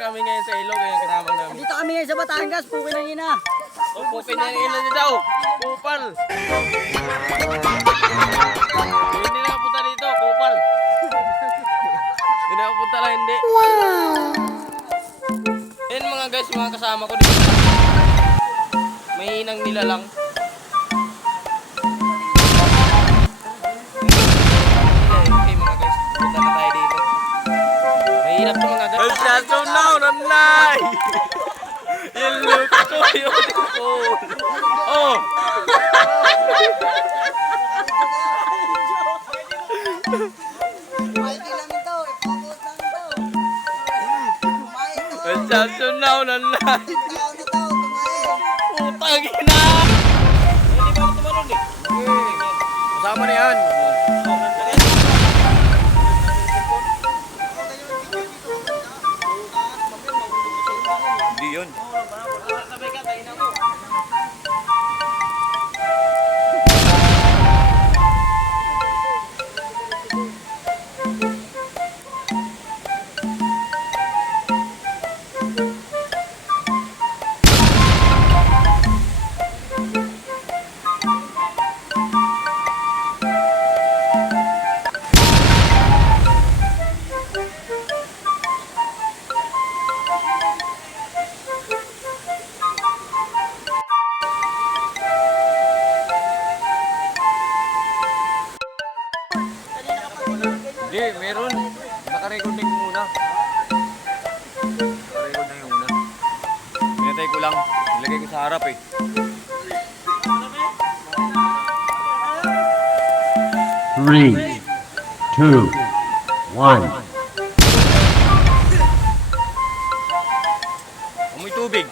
kami ngayon sa ilog, yung kasama namin. Dito kami ngayon sa Batangas, pukin ng ina. O, pupin na yung ilan daw. Kupal. Hindi na punta dito, kupal. Hindi na punta lang, hindi. Yan mga guys, mga kasama ko dito. May hinang nila lang. Okay mga guys, punta na tayo dito. Mahirap to mga guys. Nagsasaw nanay! Yung look ko, beautiful. Oh! Nagsasaw nanay! Putang ina! Hindi ba ako tumalon eh? Kasama na yan. Hindi yun. Sabay ka, tayo na mo. Hindi, meron. Naka-recording muna. Naka-record na yung una. Pinatay ko lang. Nilagay ko sa harap eh. Three, two, one. Amoy tubig.